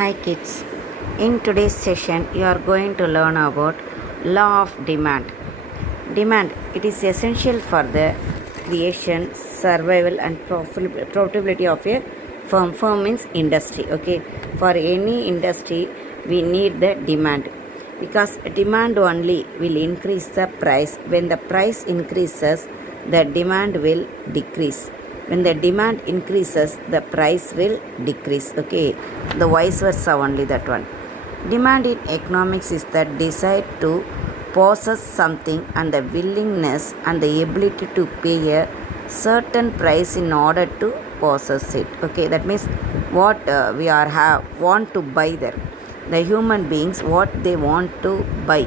Hi kids. In today's session you are going to learn about law of demand. Demand, it is essential for the creation, survival and profitability of a firm. Firm means industry. Okay. For any industry we need the demand, because demand only will increase the price. When the price increases, the demand will decrease. When the demand increases, the price will decrease. Okay, the vice versa only, that one. Demand in economics is the desire to possess something and the willingness and the ability to pay a certain price in order to possess it. Okay, that means what we are want to buy there. The human beings, what they want to buy,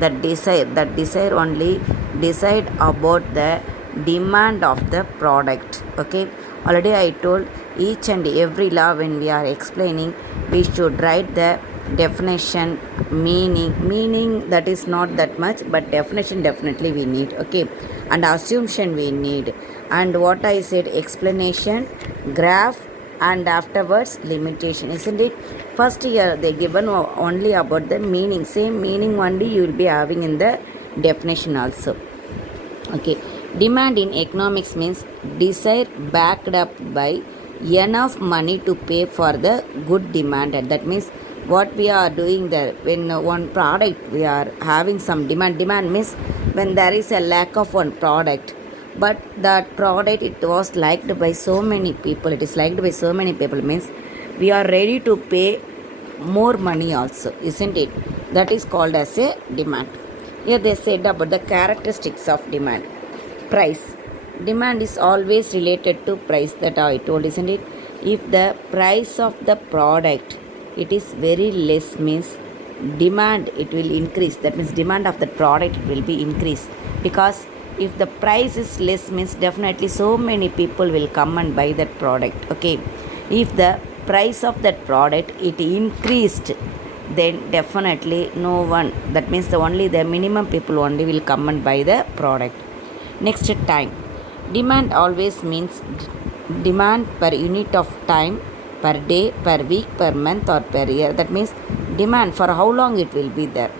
that desire only decide about the demand of the product. Okay, already I told each and every law. When we are explaining, we should write the definition, meaning that is not that much, but definition definitely we need. Okay, and assumption we need, and what I said, explanation, graph, and afterwards limitation, isn't it? First year they given only about the meaning. Same meaning only you will be having in the definition also. Okay, demand in economics means desire backed up by enough money to pay for the good demanded. That means what we are doing there, when one product we are having some demand. Demand means when there is a lack of one product, but that product, it was liked by so many people, it is liked by so many people, means we are ready to pay more money also, isn't it? That is called as a demand. Here they said about the characteristics of demand. Price. Demand is always related to price, that I told, isn't it? If the price of the product, it is very less, means demand, it will increase. That means demand of the product, it will be increased, because if the price is less, means definitely so many people will come and buy that product. Okay, if the price of that product it increased, then definitely no one, that means the minimum people only will come and buy the product. Next, time. Demand always means demand per unit of time, per day, per week, per month or per year. That means demand for how long it will be there.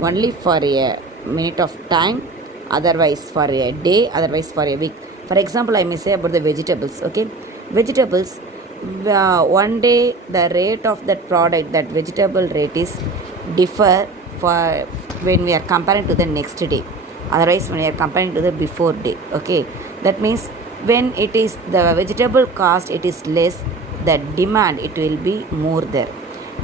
Only for a minute of time, otherwise for a day, otherwise for a week. For example, I may say about the vegetables. Okay, vegetables, one day the rate of that product, that vegetable rate is differ for when we are comparing to the next day, otherwise when we are comparing to the before day. Okay, that means when it is the vegetable cost, it is less, the demand it will be more there.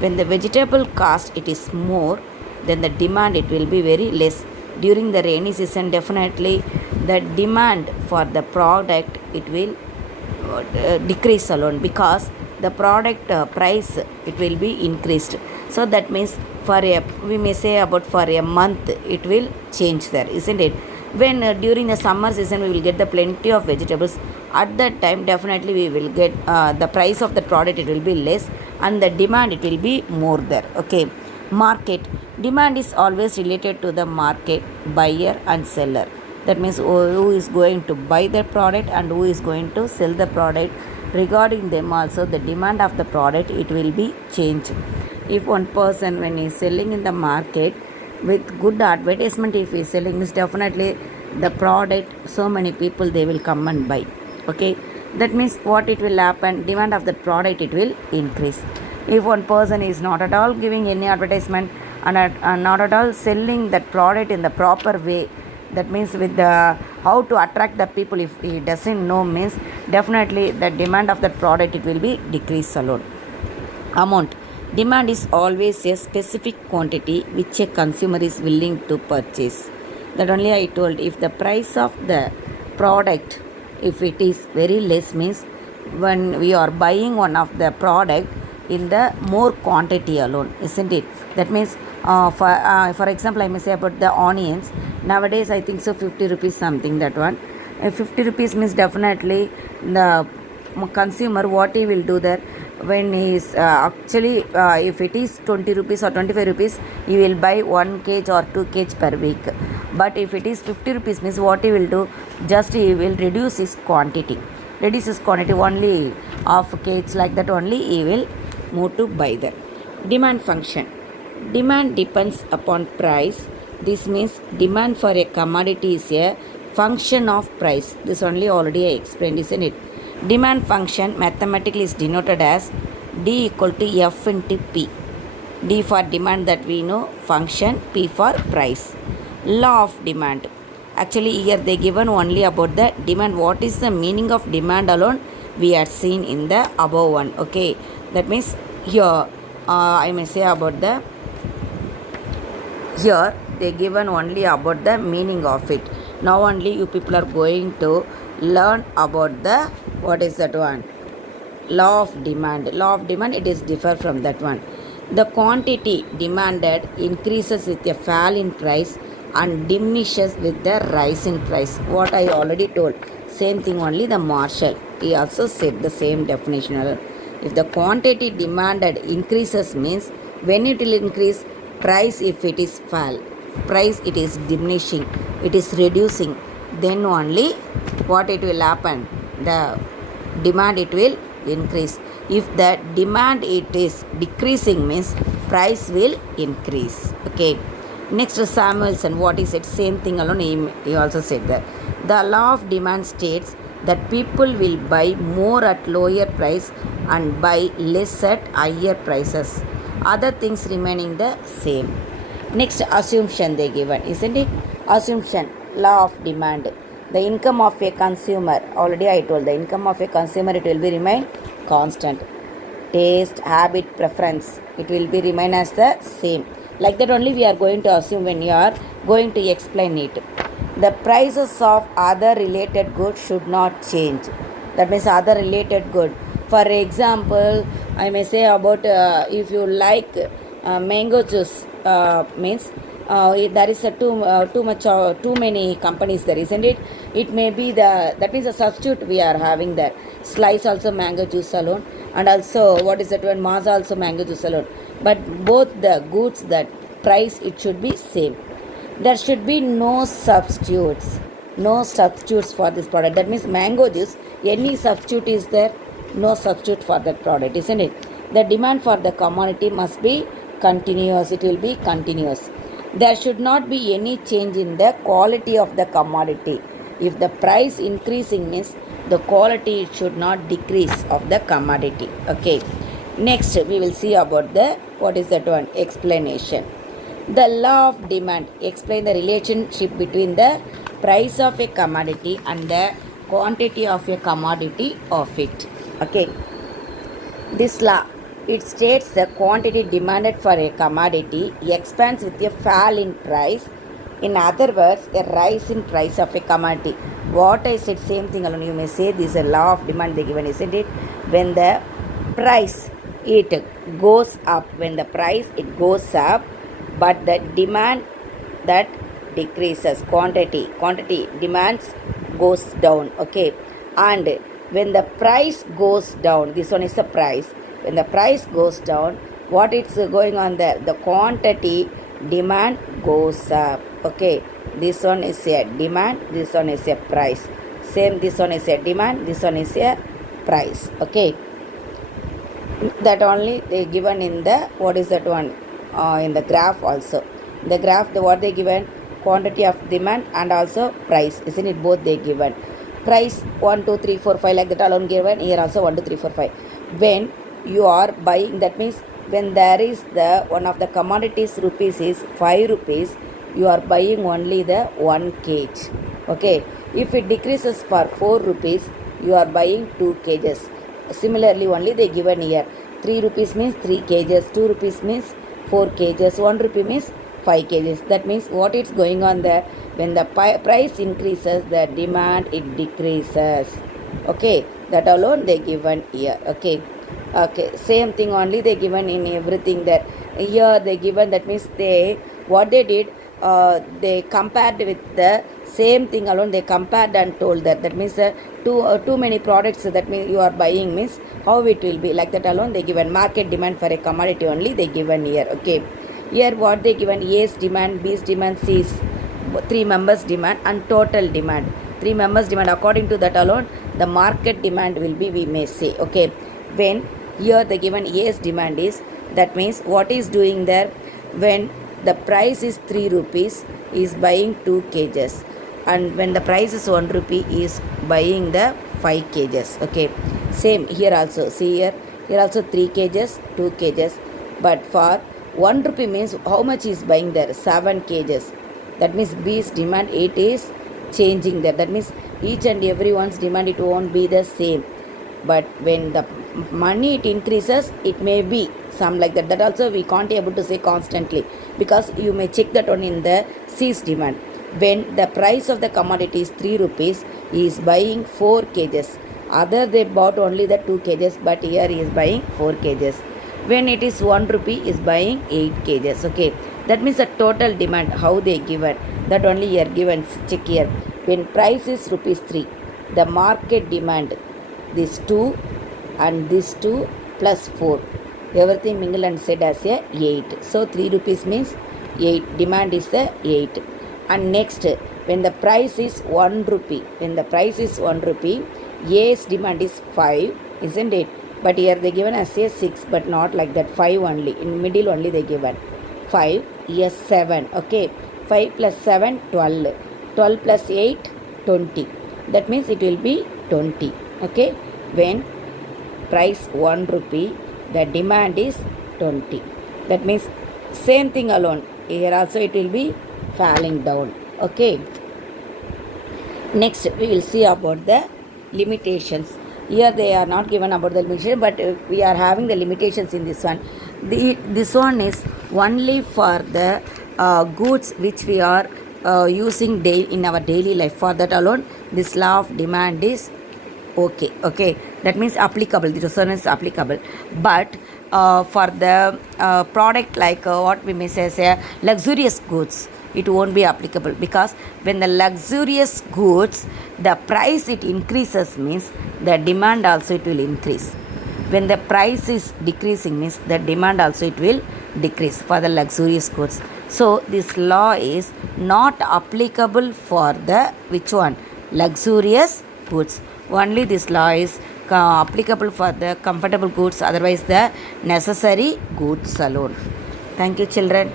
When the vegetable cost it is more, then the demand it will be very less. During the rainy season, definitely the demand for the product it will decrease alone, because the product price it will be increased. So that means for a, we may say about for a month it will change there, isn't it? When during the summer season we will get the plenty of vegetables, at that time definitely we will get the price of the product it will be less, and the demand it will be more there. Okay, market. Demand is always related to the market, buyer and seller. That means who is going to buy the product and who is going to sell the product. Regarding them also, the demand of the product it will be changed. If one person, when he is selling in the market with good advertisement, if he is selling, means definitely the product so many people they will come and buy. Okay, that means what it will happen, demand of the product it will increase. If one person is not at all giving any advertisement and not at all selling that product in the proper way, that means with the how to attract the people, if he doesn't know, means definitely the demand of that product it will be decreased alone. Amount. Demand is always a specific quantity which a consumer is willing to purchase. That only I told, if the price of the product, if it is very less, means when we are buying one of the product in the more quantity alone, isn't it? That means for example, I may say about the onions. Nowadays I think so 50 rupees something, that one. 50 rupees means definitely the consumer, what he will do there, when he is actually if it is 20 rupees or 25 rupees, he will buy 1 kg or 2 kg per week. But if it is 50 rupees, means what he will do, just he will reduce his quantity, only half kg, like that only he will move to buy there. Demand function. Demand depends upon price. This means demand for a commodity is a function of price. This only already I explained, isn't it? Demand function mathematically is denoted as D equal to F into P. D for demand that we know, function, P for price. Law of demand. Actually here they given only about the demand. What is the meaning of demand alone? We are seen in the above one. Okay, that means here I may say about the here they given only about the meaning of it. Now only you people are going to learn about the what is that one, law of demand. Law of demand, it is differ from that one. The quantity demanded increases with a fall in price and diminishes with the rise in price. What I already told, same thing only the Marshall, he also said the same definition. If the quantity demanded increases means when it will increase, price if it is fall, price it is diminishing, it is reducing, then only what it will happen, the demand it will increase. If the demand it is decreasing means price will increase. Okay, next Samuelson, what he said, same thing alone he also said that the law of demand states that people will buy more at lower price and buy less at higher prices, other things remaining the same. Next assumption they given, isn't it? Assumption, law of demand. The income of a consumer, already I told, the income of a consumer, it will be remain constant. Taste, habit, preference, it will be remain as the same. Like that only we are going to assume when you are going to explain it. The prices of other related goods should not change. That means other related good. For example, I may say about if you like mango juice, means there is a too many companies there, isn't it? It may be the, that means a substitute we are having there. Slice also mango juice alone, and also what is that one, Maza also mango juice alone. But both the goods, that price it should be same. There should be no substitutes. No substitutes for this product. That means mango juice, any substitute is there? No substitute for that product, isn't it? The demand for the commodity must be continuous. It will be continuous. There should not be any change in the quality of the commodity. If the price increasing means the quality should not decrease of the commodity. Okay. Next we will see about the what is that one, explanation. The law of demand explain the relationship between the price of a commodity and the quantity of a commodity of it. Okay. This law, it states the quantity demanded for a commodity expands with a fall in price. In other words, a rise in price of a commodity. What I said, same thing alone. You may say this is a law of demand they given, isn't it? When the price it goes up, when the price it goes up, but the demand that decreases, quantity demands goes down. Okay, and when the price goes down, this one is the price. When the price goes down, what it's going on there, the quantity demand goes up. Okay, this one is a demand, this one is a price. Same, this one is a demand, this one is a price. Okay, that only they given in the what is that one, in the graph also. The graph, the what they given, quantity of demand and also price, isn't it? Both they given. Price 1 2 3 4 5 like that alone given. Here also 1 2 3 4 5. When you are buying, that means when there is the one of the commodities rupees is 5 rupees, you are buying only the 1 kg. Okay, if it decreases for 4 rupees, you are buying 2 kgs. Similarly only they given here, 3 rupees means 3 kgs, 2 rupees means 4 kgs, 1 rupee means 5 kgs. That means what is going on there, when the price increases, the demand it decreases. Okay, that alone they given here. Okay, okay, same thing only they given in everything there. Here they given, that means they, what they did, they compared with the same thing alone, they compared and told that, that means too many products, that means you are buying means how it will be, like that alone they given. Market demand for a commodity only they given here. Okay, here what they given, A's demand, B's demand, C's 3 members demand and total demand 3 members demand. According to that alone the market demand will be, we may say. Okay, when Here the given A's demand is, that means what is doing there, when the price is 3 rupees is buying 2 kgs, and when the price is 1 rupee is buying the 5 kgs. Okay, same here also. See here also 3 kgs, 2 kgs, but for 1 rupee means how much is buying there, 7 kgs. That means B's demand, it is changing there. That means each and everyone's demand, it won't be the same, but when the money it increases, it may be some like that. That also we can't be able to say constantly, because you may check that one in the C's demand. When the price of the commodity is 3 rupees, he is buying 4 kgs. Other they bought only the 2 kgs, but here he is buying 4 kgs. When it is 1 rupee, is buying 8 kgs. Okay, that means the total demand, how they given, that only here given. Check here, when price is rupees 3, the market demand, this 2 and this 2 plus 4, everything mingle and said as a 8. So 3 rupees means 8, demand is the 8. And next, when the price is 1 rupee, A's demand is 5, isn't it? But here they given as a 6, but not like that, 5 only, in middle only they given 5, yes 7. Okay, 5 plus 7, 12, 12 plus 8, 20. That means it will be 20. Okay, when price 1 rupee, the demand is 20. That means same thing alone, here also it will be falling down. Okay, next we will see about the limitations. Here they are not given about the limitation, but we are having the limitations in this one. This one is only for the goods which we are using in our daily life. For that alone, this law of demand is okay. That means applicable. This one is applicable, but for the product like what we may say luxurious goods, it won't be applicable, because when the luxurious goods, the price it increases means the demand also it will increase. When the price is decreasing means the demand also it will decrease for the luxurious goods. So this law is not applicable for the which one, luxurious goods. Only this law is applicable for the comfortable goods, otherwise the necessary goods alone. Thank you, children.